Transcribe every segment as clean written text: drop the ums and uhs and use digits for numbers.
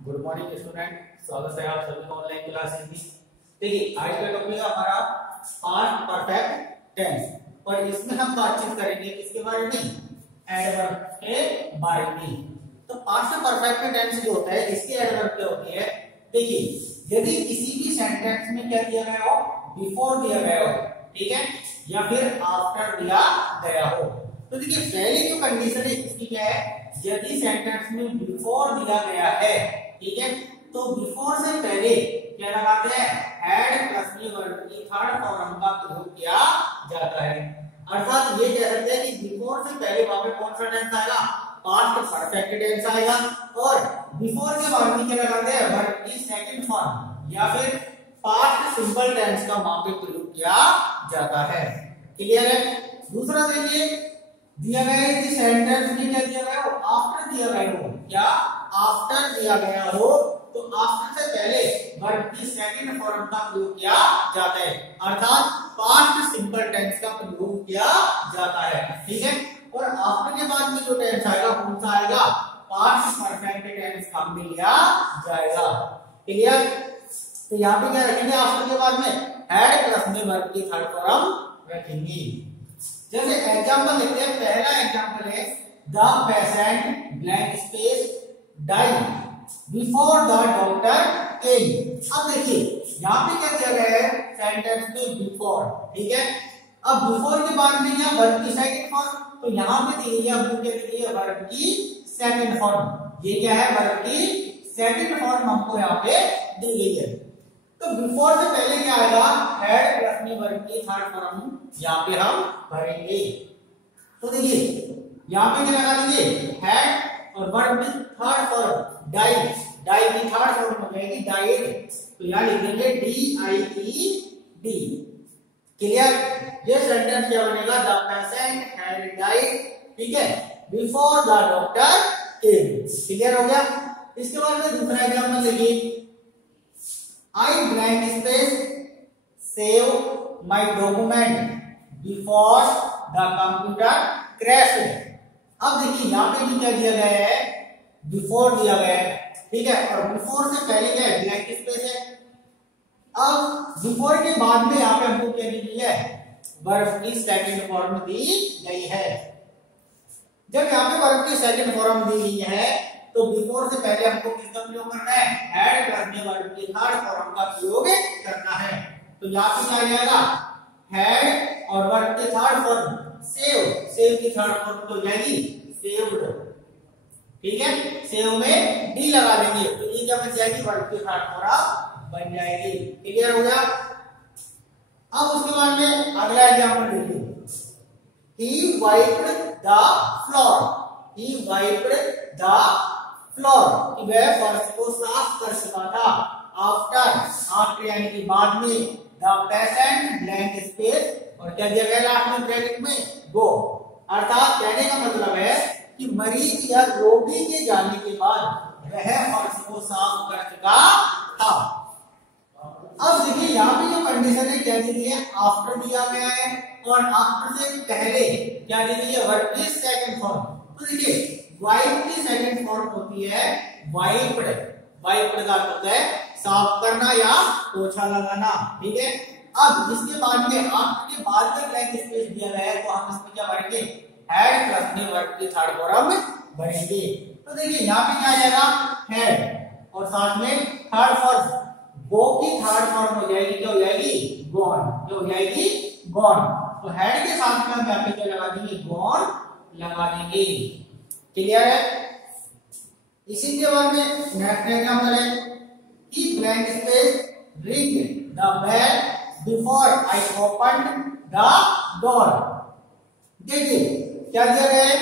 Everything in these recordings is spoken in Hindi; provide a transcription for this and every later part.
गुड मॉर्निंग स्टूडेंट, स्वागत है आप सभी का ऑनलाइन क्लास में। देखिए आज का टॉपिक है हमारा पास्ट परफेक्ट टेंस और इसमें हम बातचीत करेंगे किसके बारे में, एडवर्ब के बारे में। तो पास्ट परफेक्ट टेंस जो होता है इसकी एडवर्ब क्या होती है। देखिए यदि किसी भी सेंटेंस में क्या दिया गया हो, बिफोर दिया गया हो, ठीक है, या फिर आफ्टर दिया गया हो, तो देखिए पहली जो कंडीशन है इसकी क्या है, यदि सेंटेंस में बिफोर दिया गया है, ठीक है, तो बिफोर से पहले क्या लगाते हैं, हैड प्लस में वर्ब की थर्ड फॉर्म का प्रयोग किया जाता है। अर्थात ये कह सकते हैं कि बिफोर से पहले वहां पे कौन सा टेंस आएगा, पास्ट परफेक्ट टेंस आएगा, और बिफोर के बाद में क्या लगाते हैं, वर्ब की सेकंड फॉर्म या फिर पास्ट सिंपल टेंस का वहां पे प्रयोग किया जाता है। क्लियर है। दूसरा देखिए दिया गया है कि सेंटेंस में क्या दिया गया हो, आफ्टर दिया गया हो, क्या आफ्टर दिया गया हो, तो आफ्टर से पहले वर्ब की सेकंड फॉर्म का प्रयोग किया जाता है, अर्थात पास्ट सिंपल टेंस का प्रयोग किया जाता है, ठीक है। और आफ्टर के बाद में जो टेंस आएगा कौन सा आएगा, पास्ट परफेक्ट टेंस का भी लिया जाएगा। क्लियर। तो यहाँ पे क्या रखेंगे, आफ्टर के बाद में हैड प्लस में वर्ब की थर्ड फॉर्म रखेंगे। जैसे एग्जांपल लेते हैं, पहला एग्जांपल है the patient blank space died before the doctor केम। अब देखिए यहाँ पे क्या दिया गया है, सेंटेंस में बिफोर, ठीक है। अब बिफोर के बाद में क्या, वर्ब की सेकंड फॉर्म, तो यहाँ पे दी है हमको क्या दी है, वर्ब की सेकंड फॉर्म। ये क्या है, वर्ब की सेकंड फॉर्म हमको यहाँ पे दी गई है। तो बिफोर से पहले क्या आएगा, हैड प्लस में वर्ब की थर्ड फॉर्म यहाँ पे हम भरेंगे। तो देखिए यहाँ पे क्या लगा देंगे, हैड और वर्ब की थर्ड फॉर्म डाइड, डाइड की थर्ड फॉर्म हो जाएगी डाइड, तो यहाँ लिख देंगे D-I-E-D। क्लियर। ये सेंटेंस क्या बनेगा, द पेशेंट हैड डाइड, ठीक है, before the doctor came. Clear हो गया। इसके बाद में दूसरा एग्जांपल देखिए, I blank space save my document before the computer crashed। अब देखिए यहाँ पे भी क्या दिया गया है, बिफोर दिया गया है, ठीक है, और बिफोर से पहले क्या है, ब्लैंक स्पेस है। अब बिफोर के बाद में यहाँ पे हमको क्या दी है, वर्ब की सेकंड फॉर्म दी गई है। जब यहाँ पे वर्ब की सेकंड फॉर्म दी गई है तो बिफोर से पहले हमको किसका प्रयोग करना है, हैड प्लस में वर्ब की थर्ड फॉर्म का प्रयोग करना है। तो यहाँ पे क्या आ जाएगा, हैड और वर्ब की थर्ड फॉर्म सेव, सेव की थर्ड फॉर्म तो जाएगी सेव्ड, ठीक है, सेव में डी लगा देंगे, तो ये क्या बन जाएगी, वर्ब की थर्ड फॉर्म बन जाएगी। क्लियर हो गया। अब उसके बाद में अगला एग्जांपल देखिए, he wiped the floor, he wiped the floor, कि वह फर्श को साफ कर चुका था। आफ्टर यानी कि बाद में, द पेशेंट ब्लैंक स्पेस और क्या दिया गया लास्ट में ब्रैकेट में, गो। अर्थात कहने का मतलब है कि मरीज या रोगी के जाने के बाद वह फर्श को साफ कर चुका था। अब देखिए यहाँ पे जो कंडीशन है क्या दी है, आफ्टर दिया गया है और आफ्टर से पहले क्या दी गई है, वर्ब की सेकंड फॉर्म। तो देखिए वाइप की सेकंड फॉर्म होती है वाइप्ड, वाइप्ड का अर्थ होता है साफ करना या पोछा लगाना, ठीक है। अब इसके बाद में आफ्टर के बाद में ब्लैंक स्पेस दिया गया है, तो हम इसमें क्या भरेंगे, हैड प्लस में वर्ब की थर्ड फॉर्म भरेंगे। तो देखिए यहाँ पे क्या आ जाएगा, हैड और साथ में थर्ड फॉर्म, गो की थर्ड फॉर्म हो जाएगी, क्या हो जाएगी, गॉन, जो हो जाएगी गॉन। तो हेड के साथ में हम यहाँ पे क्या लगा देंगे, गॉन लगा देंगे। क्लियर है। इसी के बाद में नेक्स्ट एग्जांपल है, he blank space ring the bell before I open the door. देखिए क्या दिया गया है,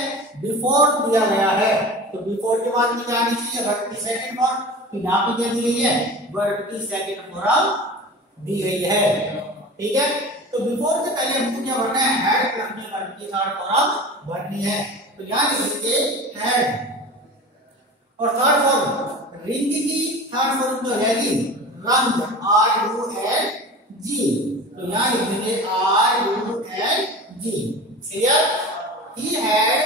बिफोर दिया गया है, तो बिफोर के बाद में क्या आनी चाहिए, वर्ब की सेकंड फॉर्म, तो यहाँ पे क्या दी गई है, वर्ब की सेकंड फॉर्म दी गई है, ठीक है। तो बिफोर से पहले हमको क्या भरना है, हैड प्लस में वर्ब की थर्ड फॉर्म भरनी है, तो यहाँ लिखेंगे हैड और थर्ड फॉर्म रिंग की थर्ड फॉर्म तो रहेगी रंग, R-U-N-G, तो यहाँ लिखेंगे R-U-N-G। क्लियर। ही हैड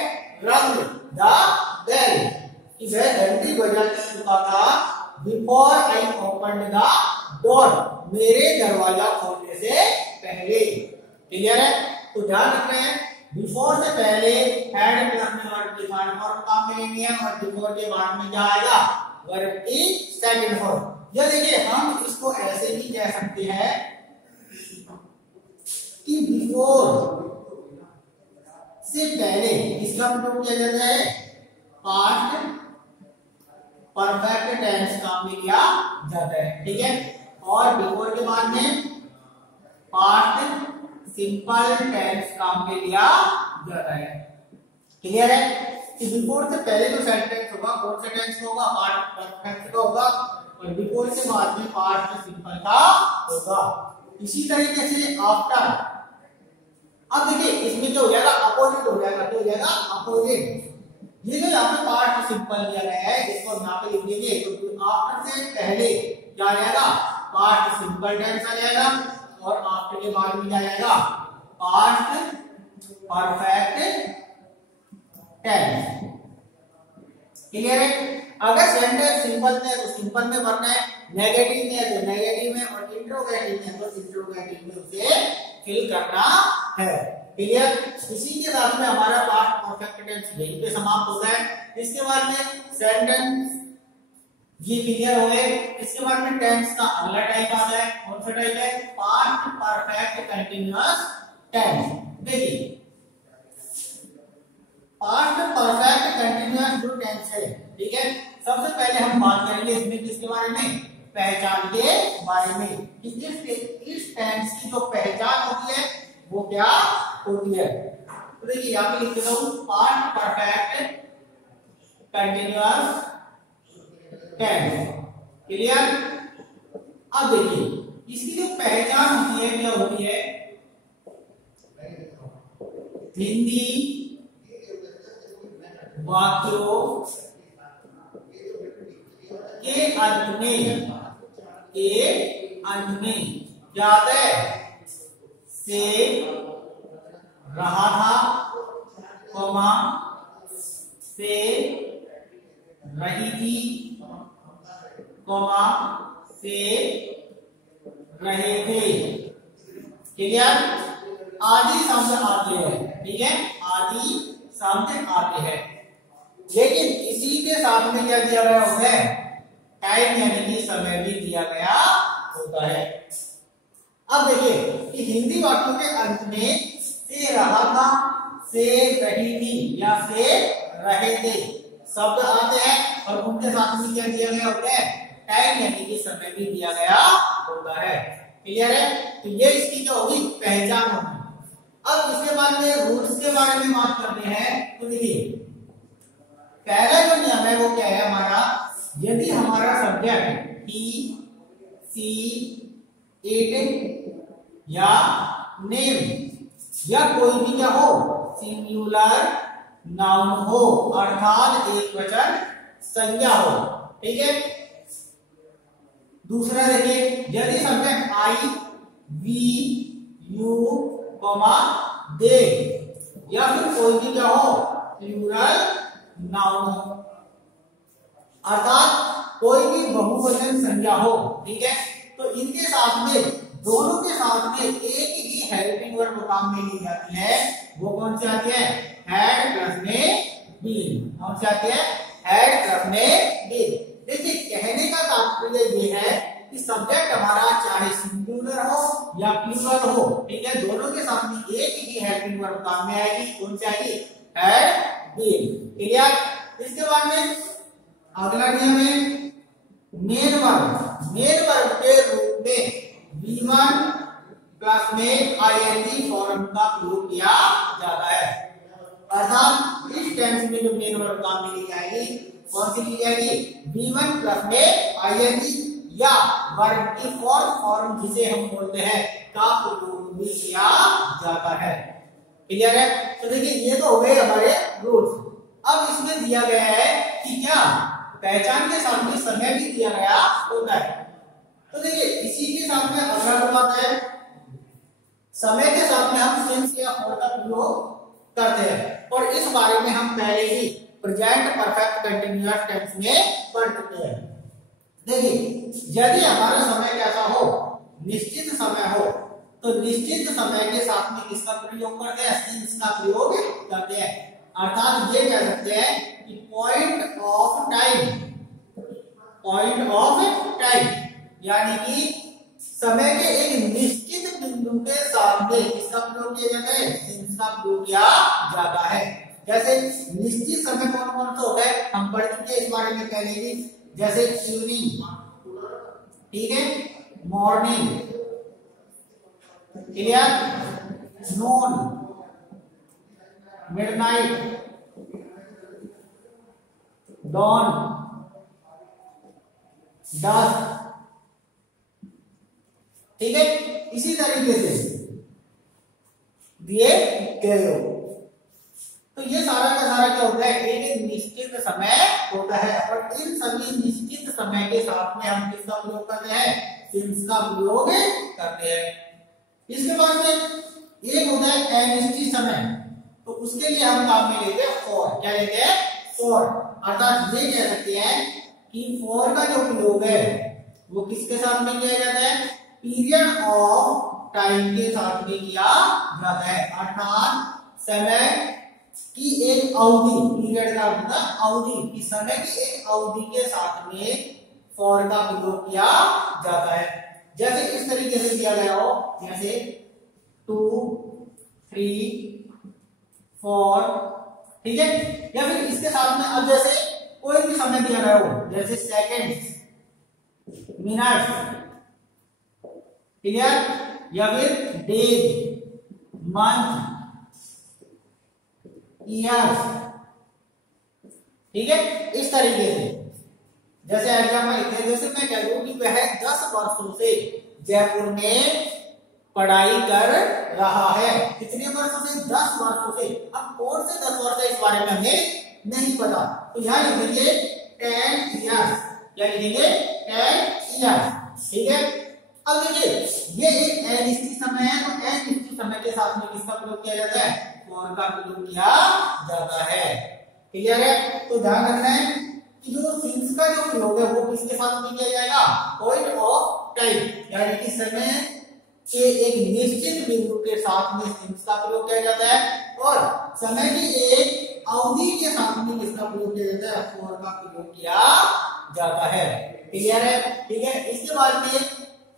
रंग द बेल, कि वह घंटी बजा चुका था before I open the door, मेरे दरवाजा खोलने से पहले। क्लियर है? तो ध्यान रख रहे हैं, बिफोर से पहले हैड प्लस में वर्ब की थर्ड फॉर्म काम में लेनी है और बिफोर के बाद में क्या आएगा, वर्ब की सेकंड फॉर्म। ये देखिए हम इसको ऐसे भी कह सकते हैं कि बिफोर से पहले इसका प्रयोग किया जाता है पास्ट परफेक्ट टेंस काम में लिया जाता है। ठीक है? और बिफोर के बाद में पास्ट सिंपल टेंस काम में लिया जाता है। क्लियर है? कि बिफोर से पहले जो सेंटेंस होगा कौन सा टेंस का होगा, पास्ट परफेक्ट का होगा, और बिफोर से बाद में पास्ट सिंपल का होगा। इसी तरीके से आफ्टर, अब देखिए इसमें क्या हो जाएगा, अपोजिट हो जाएगा। क्या हो जाएगा? अपोजिट। ये जो यहाँ पे पास्ट सिंपल दिया गया है इसको यहाँ पे लिख देंगे, तो आफ्टर से पहले क्या आ जाएगा, पास्ट सिंपल टेंस आ जाएगा, और आफ्टर के बाद में क्या आएगा, पास्ट परफेक्ट टेंस। क्लियर है? अगर सेंटेंस सिंपल में है तो सिंपल में भरना है, नेगेटिव में है तो नेगेटिव में, और इंट्रोगेटिव में है तो इंट्रोगेटिव में उसे फिल करना है। क्लियर? इसी के साथ में हमारा पास्ट परफेक्ट टेंस यहीं पे समाप्त होता है। इसके बाद में सेंटेंस ये क्लियर हो गए। इसके बाद में टेंस का अगला टाइप आता है, कौन सा टाइप है, पास्ट परफेक्ट कंटीन्यूअस टेंस। देखिए पास्ट परफेक्ट कंटीन्यूअस जो टेंस है, ठीक है, सबसे पहले हम बात करेंगे इसमें किसके बारे में, पहचान के बारे में, कि इस टेंस की जो पहचान होती है वो क्या होती है। तो देखिए यहाँ पे लिख देता हूं, past perfect continuous tense. Clear? अब देखिए इसकी जो पहचान होती है क्या होती है, हिंदी वाक्यों के अंत में क्या आता है, से रहा था, कॉमा से रही थी, कॉमा से रहे थे। क्लियर? आदि शब्द आते हैं। ठीक है? आदि शब्द आते हैं, लेकिन इसी के साथ में क्या दिया गया होता है, टाइम यानी कि समय भी दिया गया होता है। अब देखिए कि हिंदी वाक्यों के अंत में से रहा था, से रही थी या से रहे थे शब्द आते हैं, और उनके साथ में क्या दिया गया होता है, टाइम यानी कि समय भी दिया गया होता है। क्लियर है? तो ये इसकी जो होगी पहचान होगी। अब इसके बाद में रूल्स के बारे में बात करते हैं। तो देखिए पहला जो नियम है वो क्या है हमारा, यदि हमारा सब्जेक्ट ही, सी, इट या नेम या कोई भी क्या हो, सिंगुलर नाउन हो, अर्थात एक वचन संज्ञा हो। ठीक है? दूसरा देखिए, यदि subject I, we, you, comma they या फिर कोई भी क्या हो, प्लूरल नाउन हो, अर्थात कोई भी बहुवचन संज्ञा हो। ठीक है? तो इनके साथ में, दोनों के साथ में एक ही हेल्पिंग वर्ब काम में ली जाती है। वो कौन सी आती है, हैड प्लस में बीन। कौन सी आती है, हैड प्लस में बीन। देखिए कहने का तात्पर्य ये है कि सब्जेक्ट हमारा चाहे सिंगुलर हो या प्लूरल हो, ठीक है, दोनों के साथ में एक ही हेल्पिंग वर्ब काम में आएगी। कौन सी आएगी, हैड बीन। क्लियर? इसके बाद में अगला नियम है मेन वर्ब। मेन वर्ब के रूप में V1 प्लस में आईएनजी फॉर्म का प्रयोग किया जाता है, अर्थात इस टेंस में जो मेन वर्ब काम में ली जाएगी कौन सी ली जाएगी, V1 प्लस में आईएनजी या वर्ब की फोर्थ फॉर्म जिसे हम बोलते हैं का प्रयोग भी किया जाता है। क्लियर है? तो देखिए ये तो हो गए हमारे रूल्स। अब इसमें दिया गया है कि क्या पहचान के साथ में समय भी दिया गया होता है। तो देखिए इसी के साथ में अगला रूल आता है, समय के साथ में हम सिंस या फॉर का प्रयोग करते हैं, और इस बारे में हम पहले ही प्रेजेंट परफेक्ट कंटीन्यूअस टेंस में पढ़ चुके हैं। देखिए यदि हमारा समय कैसा हो, निश्चित समय हो, तो निश्चित समय के साथ में किसका प्रयोग करते हैं, सिंस का प्रयोग करते हैं। अर्थात ये कह सकते हैं कि point of time, point of time यानी कि समय के एक निश्चित बिंदु के सामने किसका प्रयोग किया जाता है, सिंस का प्रयोग किया जाता है। जैसे निश्चित समय कौन कौन सा होता है, हम पढ़ चुके इस बारे में पहले भी, जैसे इवनिंग, ठीक है, मॉर्निंग, क्लियर, नून, मिडनाइट, डॉन, डस्क, ठीक है। इसी तरीके से दिए गए हो, तो ये सारा का सारा क्या होता है, एक निश्चित समय होता है और इन सभी निश्चित समय के साथ में हम किसका प्रयोग करते हैं, सिंस का प्रयोग करते हैं। इसके बाद में एक होता है अनिश्चित समय, तो उसके लिए हम काम में लेते हैं फॉर, क्या लेते हैं, फॉर। अर्थात ये कह सकते हैं कि फॉर का जो प्रयोग है वो किसके साथ में किया जाता है, पीरियड ऑफ टाइम के साथ में किया जाता है। अर्थात समय की एक अवधि, पीरियड का मतलब अवधि, कि समय की एक अवधि के साथ में फॉर का प्रयोग किया जाता है। जैसे इस तरीके से किया गया हो, जैसे 2, 3, 4, ठीक है। या फिर इसके साथ में अब जैसे कोई भी समय दिया गया हो, जैसे सेकेंड्स, मिनट्स, क्लियर, या फिर डे, मंथ, ईयर्स, ठीक है। इस तरीके से जैसे एग्जाम्पल, जैसे मैं कह दूं कि वह 10 वर्षों से जयपुर में पढ़ाई कर रहा है। कितने वर्षों से, 10 वर्षों से। अब कौन से 10 वर्ष है इस बारे में हमें नहीं पता, तो यहां लिखेंगे 10 ईयर्स, क्या लिखेंगे, 10 ईयर्स, ठीक है। अब देखिए ये एक अनिश्चित समय है, तो अनिश्चित समय के साथ में किसका प्रयोग किया जाता है, फॉर का प्रयोग किया जाता है, क्लियर है। तो ध्यान रखना है कि जो सिंस का जो प्रयोग है वो किसके साथ में किया जाएगा, पॉइंट ऑफ टाइम यानी कि समय के एक निश्चित बिंदु के साथ में सिंस का प्रयोग किया जाता है, और समय की एक अवधि के साथ में किसका प्रयोग किया जाता है, फॉर का प्रयोग किया जाता है, क्लियर है, ठीक है। इसके बाद में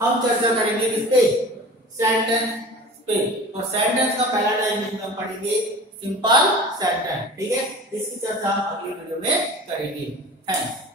हम चर्चा करेंगे किस पे, सेंटेंस पे, और सेंटेंस का पहला टाइम हम पढ़ेंगे सिंपल सेंटेंस, ठीक है। इसकी चर्चा हम अगली वीडियो में करेंगे। थैंक्स।